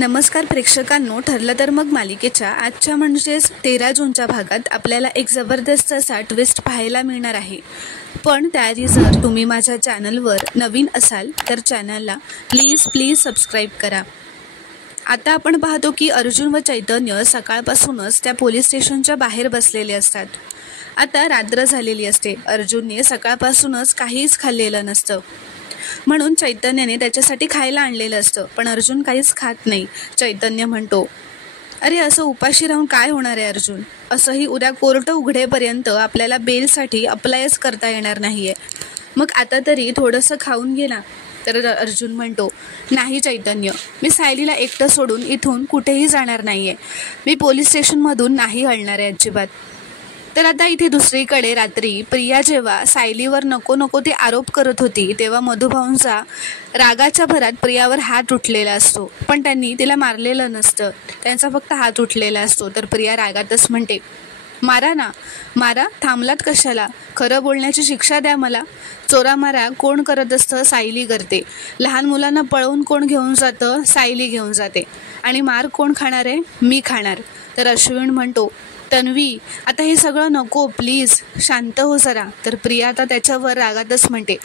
नमस्कार प्रेक्षकांनो, ठरलं तर मग मालिकेच्या आजच्या म्हणजेच 13 जूनच्या भागात आपल्याला एक जबरदस्त असा ट्विस्ट पाहायला मिळणार आहे. पण त्याआधी जर तुम्ही माझ्या चॅनलवर नवीन असाल तर चॅनलला प्लीज सबस्क्राईब करा. आता आपण पाहतो की अर्जुन व चैतन्य सकाळपासूनच त्या पोलीस स्टेशनच्या बाहेर बसलेले असतात. आता रात्र झालेली असते. अर्जुनने सकाळपासूनच काहीच खाल्लेलं नसतं, म्हणून चैतन्याने त्याच्यासाठी खायला आणलेलं असतं. पण अर्जुन काहीच खात नाही. चैतन्य म्हणतो, अरे असं उपाशी राहून काय होणार आहे अर्जुन, असंही उद्या कोर्ट उघडेपर्यंत आपल्याला बेलसाठी अप्लायच करता येणार नाही आहे, मग आता तरी थोडंसं खाऊन घे ना. तर अर्जुन म्हणतो, नाही चैतन्य, मी सायलीला एकटं सोडून इथून कुठेही जाणार नाही आहे. मी पोलीस स्टेशनमधून नाही हलणार आहे अजिबात. तर आता इथे दुसरीकडे रात्री प्रिया जेव्हा सायलीवर नको ते आरोप करत होती तेव्हा मधुभाऊंचा रागाच्या भरात प्रियावर हात उठलेला असतो. पण त्यांनी तिला मारलेलं नसतं, त्यांचा फक्त हात उठलेला असतो. तर प्रिया रागातच म्हणते, मारा ना, मारा, थांबलात कशाला, खरं बोलण्याची शिक्षा द्या मला. चोरा मारा कोण करत असतं, सायली करते. लहान मुलांना पळवून कोण घेऊन जातं, सायली घेऊन जाते. आणि मार कोण खाणार आहे, मी खाणार. तर अश्विन म्हणतो, तन्वी आता हे सगळं नको, प्लीज शांत हो जरा. तर प्रिया आता त्याच्यावर रागातच म्हणते,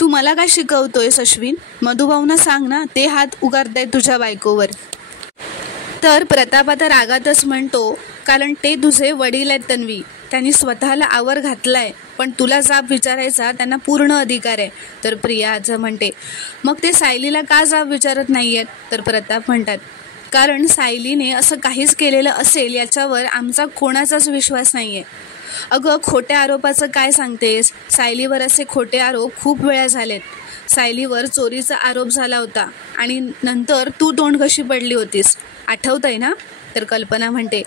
तू मला काय शिकवतोयस अश्विन, मधुभाऊंना सांग ना, ते हात उगारतायत तुझ्या बायकोवर. तर प्रताप आता रागातच म्हणतो, कारण ते तुझे वडील आहेत तन्वी, त्यांनी स्वतःला आवर घातलाय, पण तुला जाब विचारायचा त्यांना पूर्ण अधिकार आहे. तर प्रिया आज म्हणते, मग ते सायलीला का जाब विचारत नाही आहेत. तर प्रताप म्हणतात, कारण सायलीने असं काहीच केलेलं असेल याच्यावर आमचा कोणाचाच विश्वास नाही आहे. अगं खोट्या आरोपाचं काय सांगतेस, सायलीवर असे खोटे आरोप खूप वेळा झालेत. सायलीवर चोरीचा आरोप झाला होता आणि नंतर तू तोंड कशी पडली होतीस, आठवतंय ना. तर कल्पना म्हणते,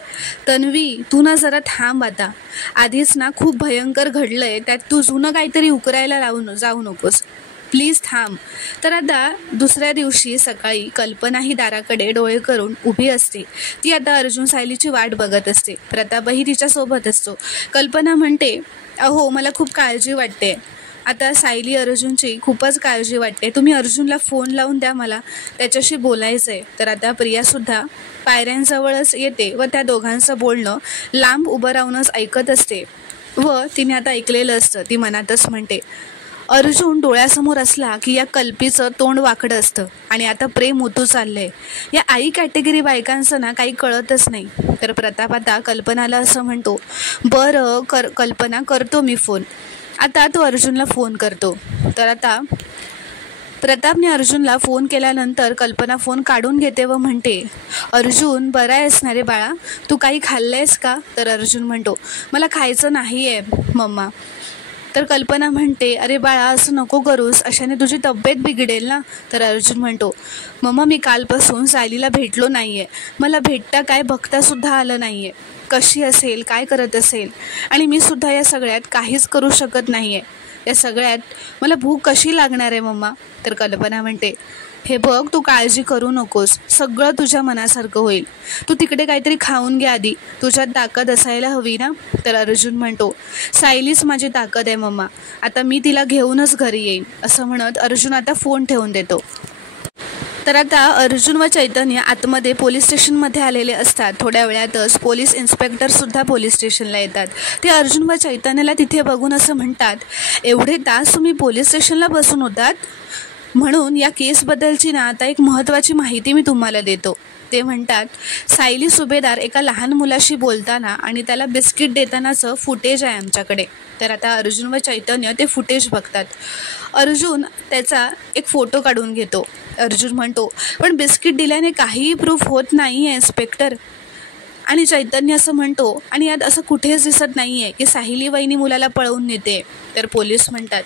तन्वी तू ना जरा थांब, आता आधीच ना खूप भयंकर घडलंय, त्यात तू जुनं काहीतरी उकरायला जाऊ नकोस, प्लीज थांब. तर आता दुसऱ्या दिवशी सकाळी कल्पनाही दाराकडे डोळे करून उभी असते. ती आता अर्जुन सायलीची वाट बघत असते. प्रतापही तिच्यासोबत असतो. कल्पना म्हणते, अहो मला खूप काळजी वाटते, आता सायली अर्जुनची खूपच काळजी वाटते, तुम्ही अर्जुनला फोन लावून द्या, मला त्याच्याशी बोलायचं आहे. तर आता प्रियासुद्धा पायऱ्यांजवळच येते व त्या दोघांचं बोलणं लांब उभं राहूनच ऐकत असते. व तिने आता ऐकलेलं असतं. ती मनातच म्हणते, अर्जुन डोळ्यासमोर असला की या कल्पीचं तोंड वाकडं असतं आणि आता प्रेम उतू चाललंय. या आई कॅटेगरी बायकांचं ना काही कळतच नाही. तर प्रताप आता कल्पनाला असं म्हणतो, बरं कल्पना, करतो मी फोन. आता तो अर्जुनला फोन करतो. तर आता प्रतापने अर्जुनला फोन केल्यानंतर कल्पना फोन काढून घेते व म्हणते, अर्जुन बरा आहेस ना रे बाळा, तू काही खाल्लंयस का. तर अर्जुन म्हणतो, मला खायचं नाही आहे मम्मा. तर कल्पना म्हणते, अरे बाळा असं नको करूस, अशाने तुझी तब्येत बिघडेल ना. तर अर्जुन म्हणतो, मम्मा मी कालपासून सायलीला भेटलो नाही आहे, मला भेटता काय बघतासुद्धा आलं नाही आहे, कशी असेल, काय करत असेल, आणि मी सुद्धा या सगळ्यात काहीच करू शकत नाही आहे. या सगळ्यात मला भूक कशी लागणार आहे मम्मा. तर कल्पना म्हणते, हे बघ तू काळजी करू नकोस, सगळं तुझ्या मनासारखं होईल, तू तिकडे काहीतरी खाऊन घे आधी, तुझ्यात ताकद असायला हवी ना. तर अर्जुन म्हणतो, सायलीच माझी ताकद आहे मम्मा, आता मी तिला घेऊनच घरी येईन. असं म्हणत अर्जुन आता फोन ठेवून देतो. तर आता अर्जुन व चैतन्य आतमध्ये पोलीस स्टेशनमध्ये आलेले असतात. थोड्या वेळातच पोलीस इन्स्पेक्टरसुद्धा पोलीस स्टेशनला येतात. ते अर्जुन व चैतन्याला तिथे बघून असं म्हणतात, एवढे तास तुम्ही पोलीस स्टेशनला बसून होतात, म्हणून या केसबद्दलची ना आता एक महत्त्वाची माहिती मी तुम्हाला देतो. ते म्हणतात, सायली सुभेदार एका लहान मुलाशी बोलताना आणि त्याला बिस्किट देतानाचं फुटेज आहे आमच्याकडे. तर आता अर्जुन व चैतन्य ते फुटेज बघतात. अर्जुन त्याचा एक फोटो काढून घेतो. अर्जुन म्हणतो, पण बिस्किट दिल्याने काहीही प्रूफ होत नाही आहे इन्स्पेक्टर. आणि चैतन्य असं म्हणतो, आणि यात असं कुठेच दिसत नाही आहे की सायली वहिनी मुलाला पळवून नेते. तर पोलीस म्हणतात,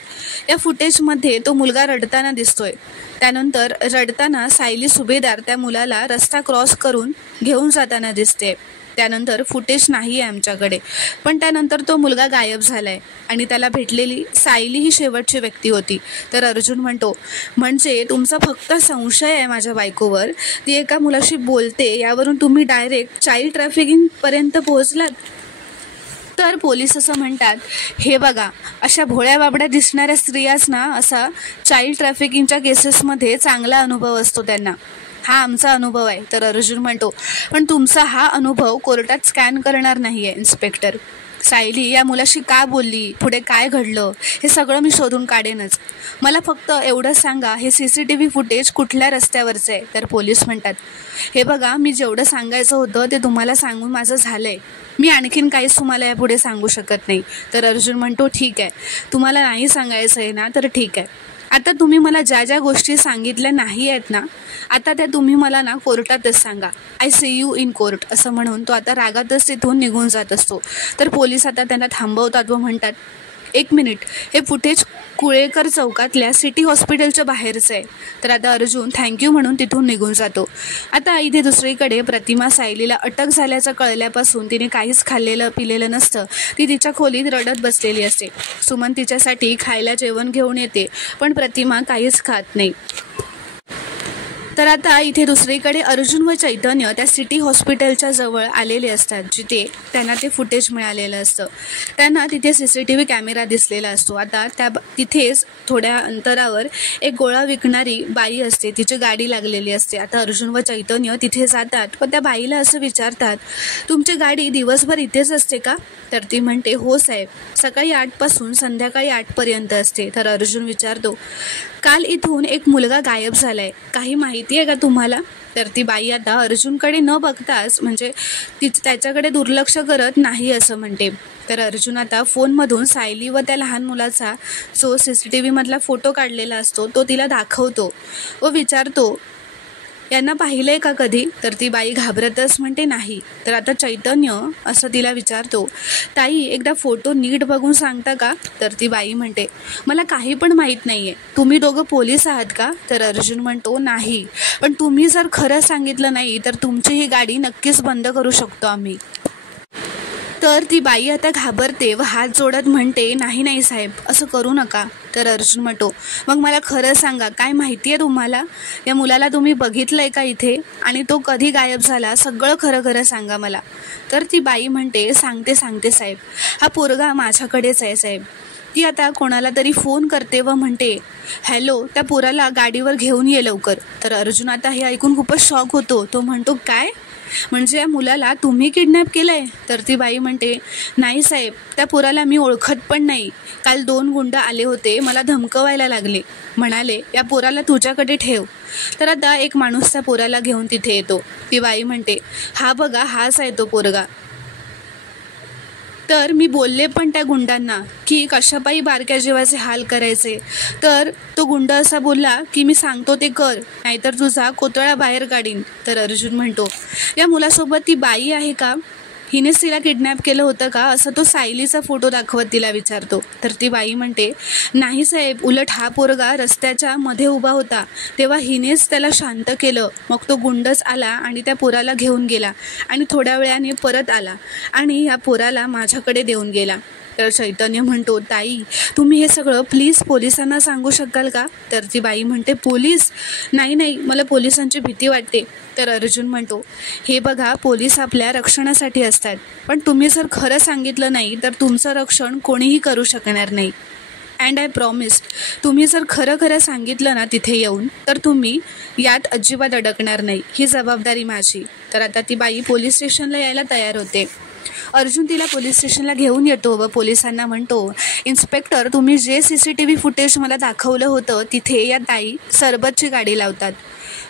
या फुटेजमध्ये तो मुलगा रडताना दिसतोय, त्यानंतर रडताना सायली सुभेदार त्या मुलाला रस्ता क्रॉस करून घेऊन जाताना दिसते. त्यानंतर फुटेज नाही आहे आमच्याकडे, पण त्यानंतर तो मुलगा गायब झाला आहे आणि त्याला भेटलेली सायली ही शेवटची व्यक्ती होती. तर अर्जुन म्हणतो, म्हणजे तुमचा फक्त संशय आहे माझ्या बायकोवर, ती एका मुलाशी बोलते, यावरून तुम्ही डायरेक्ट चाइल्ड ट्रॅफिकिंगपर्यंत पोहोचलात. तर पोलीस असं म्हणतात, हे बघा, अशा भोळ्या बाबड्या दिसणाऱ्या स्त्रियाच ना असा चाइल्ड ट्रॅफिकिंगच्या केसेसमध्ये चांगला अनुभव असतो त्यांना. हा आमचा अनुभव आहे. तर अर्जुन म्हणतो, पण तुमचा हा अनुभव कोर्टात स्कॅन करणार नाही आहे इन्स्पेक्टर. सायली या मुलाशी का बोलली, पुढे काय घडलं, हे सगळं मी शोधून काढेनच. मला फक्त एवढंच सांगा, हे CCTV फुटेज कुठल्या रस्त्यावरचं आहे. तर पोलीस म्हणतात, हे बघा, मी जेवढं सांगायचं होतं ते तुम्हाला सांगून माझं झालं आहे. मी आणखीन काहीच तुम्हाला यापुढे सांगू शकत नाही. तर अर्जुन म्हणतो, ठीक आहे, तुम्हाला नाही सांगायचं आहे ना, तर ठीक आहे. आता तुम्ही मला ज्या ज्या गोष्टी सांगितल्या नाही आहेत ना, आता त्या तुम्ही मला ना कोर्टातच सांगा. I see you in court असं म्हणून तो आता रागातच तिथून निघून जात असतो. तर पोलीस आता त्यांना थांबवतात व म्हणतात, 1 मिनिट, हे फुटेज कुळेकर चौकातल्या सिटी हॉस्पिटलच्या बाहेरचं आहे. तर आता अर्जुन थँक्यू म्हणून तिथून निघून जातो. आता इथे दुसरीकडे प्रतिमा सायलीला अटक झाल्याचं कळल्यापासून तिने काहीच खाल्लेलं पिलेलं नसतं. ती तिच्या खोलीत रडत बसलेली असते. सुमन तिच्यासाठी खायला जेवण घेऊन येते, पण प्रतिमा काहीच खात नाही. तर आता इथे दुसरीकडे अर्जुन व चैतन्य त्या सिटी हॉस्पिटलच्या जवळ आलेले असतात, जिथे त्यांना ते फुटेज मिळालेलं असतं. त्यांना तिथे CCTV कॅमेरा दिसलेला असतो. आता तिथेच थोड्या अंतरावर एक गोळा विकणारी बाई असते, तिची गाडी लागलेली असते. आता अर्जुन व चैतन्य तिथे जातात व त्या बाईला असं विचारतात, तुमची गाडी दिवसभर इथेच असते का? तर ती म्हणते, हो साहेब, सकाळी 8 पासून संध्याकाळी 8 पर्यंत असते. तर अर्जुन विचारतो, काल इथून एक मुलगा गायब झालाय, काही माहिती आहे का तुम्हाला? तर ती बाई आता अर्जुनकडे न बघताच म्हणजे त्याच्याकडे दुर्लक्ष करत नाही असं म्हणते. तर अर्जुन आता फोनमधून सायली व त्या लहान मुलाचा जो CCTV मधला फोटो काढलेला असतो तो तिला दाखवतो व विचारतो, यांना पाहिलंय का कधी? तर ती बाई घाबरतच म्हणते, नाही. तर आता चैतन्य असं तिला विचारतो, ताई, एकदा फोटो नीट बघून सांगता का? तर ती बाई म्हणते, मला काही पण माहीत नाहीये. तुम्ही दोघं पोलीस आहात का? तर अर्जुन म्हणतो, नाही, पण तुम्ही जर खरं सांगितलं नाही तर तुमची ही गाडी नक्कीच बंद करू शकतो आम्ही. तर ती बाई आता घाबरते व हात जोडत म्हणते, नाही नाही साहेब, असं करू नका. तर अर्जुन म्हणतो, मग मला खरं सांगा, काय माहिती आहे तुम्हाला? या मुलाला तुम्ही बघितलं आहे का इथे? आणि तो कधी गायब झाला? सगळं खरं खरं सांगा मला. तर ती बाई म्हणते, सांगते साहेब, हा पोरगा माझ्याकडेच आहे साहेब. ती आता कोणाला तरी फोन करते व म्हणते, हॅलो, त्या पोराला गाडीवर घेऊन ये लवकर. तर अर्जुन आता हे ऐकून खूपच शॉक होतो. तो म्हणतो, काय? म्हणजे या मुलाला तुम्ही किडनॅप केलंय? तर ती बाई म्हणते, नाही साहेब, त्या पोराला मी ओळखत पण नाही. काल 2 गुंड आले होते, मला धमकवायला लागले, म्हणाले या पोराला तुझ्याकडे ठेव. तर आता एक माणूस त्या पोराला घेऊन तिथे येतो. ती बाई म्हणते, हा बघा, हाच आहे तो पोरगा. तर मी बोलले पण त्या गुंडांना की कशापायी बारक्या जीवाचे हाल करायचे. तर तो गुंड असा बोलला की मी सांगतो ते कर, नाहीतर तुझा कोतळा बाहेर काढीन. तर अर्जुन म्हणतो, या मुलासोबत ती बाई आहे का? हिनेच तिला किडनॅप केलं होतं का? असं तो सायलीचा फोटो दाखवत तिला विचारतो. तर ती बाई म्हणते, नाही साहेब, उलट हा पोरगा रस्त्याच्या मध्ये उभा होता, तेव्हा हिनेच त्याला शांत केलं. मग तो गुंडच आला आणि त्या पोराला घेऊन गेला आणि थोड्या वेळाने परत आला आणि ह्या पोराला माझ्याकडे देऊन गेला. तर चैतन्य म्हणतो, ताई, तुम्ही हे सगळं प्लीज पोलिसांना सांगू शकाल का? तर ती बाई म्हणते, पोलीस? नाही, मला पोलिसांची भीती वाटते. तर अर्जुन म्हणतो, हे बघा, पोलीस आपल्या रक्षणासाठी असतात, पण तुम्ही जर खरं सांगितलं नाही तर तुमचं रक्षण कोणीही करू शकणार नाही. अँड आय प्रॉमिस, तुम्ही जर खरं सांगितलं ना तिथे येऊन, तर तुम्ही यात अजिबात अडकणार नाही. ही जबाबदारी माझी. तर आता ती बाई पोलीस स्टेशनला यायला तयार होते. अर्जुन तिला पोलीस स्टेशनला घेऊन येतो व पोलिसांना म्हणतो, इन्स्पेक्टर, तुम्ही जे CCTV फुटेज मला दाखवलं होतं तिथे या ताई सरबतची गाडी लावतात.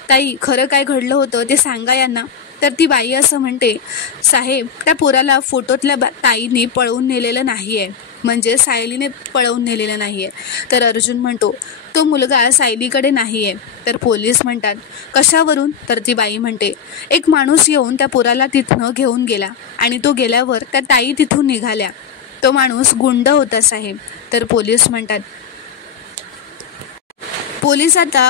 ताई, खरं काय घडलं होतं ते सांगा यांना. तर ती बाई असं म्हणते, साहेब, त्या पोराला फोटोतल्या ताईने पळवून नेलेलं नाही आहे, म्हणजे सायलीने पळवून नेलेलं नाही आहे. तर अर्जुन म्हणतो, तो मुलगा सायलीकडे नाही आहे. तर पोलीस म्हणतात, कशावरून? तर ती बाई म्हणते, एक माणूस येऊन त्या पोराला तिथनं घेऊन गेला आणि तो गेल्यावर त्या ताई तिथून निघाल्या. तो माणूस गुंड होता साहेब. तर पोलीस म्हणतात, पोलीस आता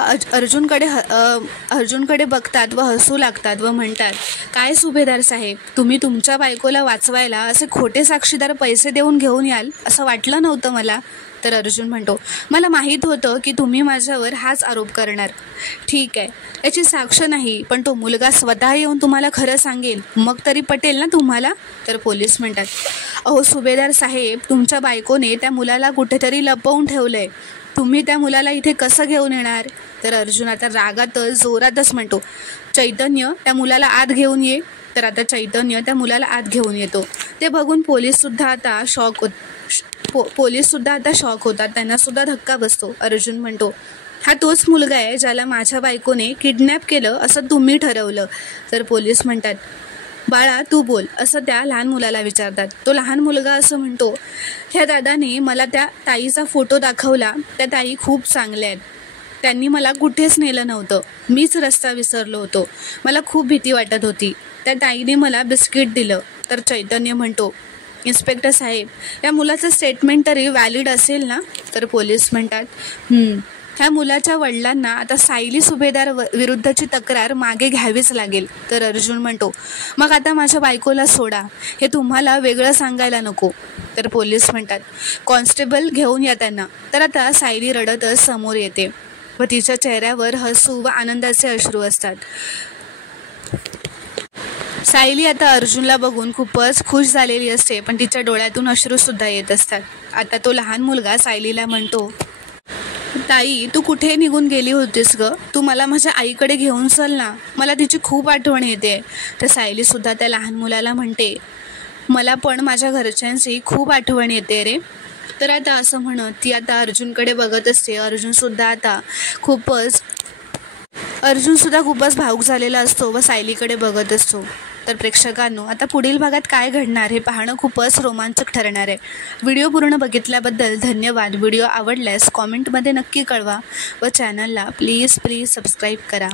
अर्जुनकडे बघतात व हसू लागतात व म्हणतात, काय सुभेदार साहेब, तुम्ही तुमच्या बायकोला वाचवायला असे खोटे साक्षीदार पैसे देऊन घेऊन याल असं वाटलं नव्हतं मला. तर अर्जुन म्हणतो, मला माहीत होतं की तुम्ही माझ्यावर हाच आरोप करणार. ठीक आहे, याची साक्ष नाही, पण तो मुलगा स्वतः येऊन तुम्हाला खरं सांगेल, मग तरी पटेल ना तुम्हाला? तर पोलीस म्हणतात, अहो सुभेदार साहेब, तुमच्या बायकोने त्या मुलाला कुठेतरी लपवून ठेवलंय. तुम्ही त्या मुलाला इथे कसं घेऊन येणार? तर अर्जुन आता रागातच जोरातच म्हणतो, चैतन्य त्या मुलाला आत घेऊन ये. तर आता चैतन्य त्या मुलाला आत घेऊन येतो. ते बघून पोलीससुद्धा आता शॉक होतात. त्यांना सुद्धा धक्का बसतो. अर्जुन म्हणतो, हा तोच मुलगा आहे ज्याला माझ्या बायकोने किडनॅप केलं असं तुम्ही ठरवलं. तर पोलीस म्हणतात, बाळा तू बोल, असं त्या लहान मुलाला विचारतात. तो लहान मुलगा असं म्हणतो, ह्या दादाने मला त्या ताईचा फोटो दाखवला. त्या ताई खूप चांगल्या आहेत. त्यांनी मला कुठेच नेलं नव्हतं. मीच रस्ता विसरलो होतो. मला खूप भीती वाटत होती. त्या ताईने मला बिस्किट दिलं. तर चैतन्य म्हणतो, इन्स्पेक्टर साहेब, या मुलाचं स्टेटमेंट तरी व्हॅलिड असेल ना? तर पोलीस म्हणतात, ह्या मुलाच्या वडिलांना आता सायली सुभेदार विरुद्धची तक्रार मागे घ्यावीच लागेल. तर अर्जुन म्हणतो, मग आता माझ्या बायकोला सोडा, हे तुम्हाला वेगळं सांगायला नको. तर पोलीस म्हणतात, कॉन्स्टेबल घेऊन या त्यांना. तर आता सायली रडतच समोर येते व तिच्या चेहऱ्यावर हसू व आनंदाचे अश्रू असतात. सायली आता अर्जुनला बघून खूपच खुश झालेली असते, पण तिच्या डोळ्यातून अश्रूसुद्धा येत असतात. आता तो लहान मुलगा सायलीला म्हणतो, ताई तू कुठे निघून गेली होतीस ग? तू मला माझ्या आईकडे घेऊन चल ना, मला तिची खूप आठवण येते. तर सायलीसुद्धा त्या लहान मुलाला म्हणते, मला पण माझ्या घरच्यांची खूप आठवण येते रे. तर आता असं म्हणत ती आता अर्जुनकडे बघत असते. अर्जुनसुद्धा खूपच भावूक झालेला असतो व सायलीकडे बघत असतो. तर प्रेक्षकांनो, आता पुढील भागात काय घडणार हे पाहणं खूपच रोमांचक ठरणार आहे. व्हिडिओ पूर्ण बघितल्याबद्दल धन्यवाद. व्हिडिओ आवडल्यास कॉमेंटमध्ये नक्की कळवा व चॅनलला प्लीज सबस्क्राईब करा.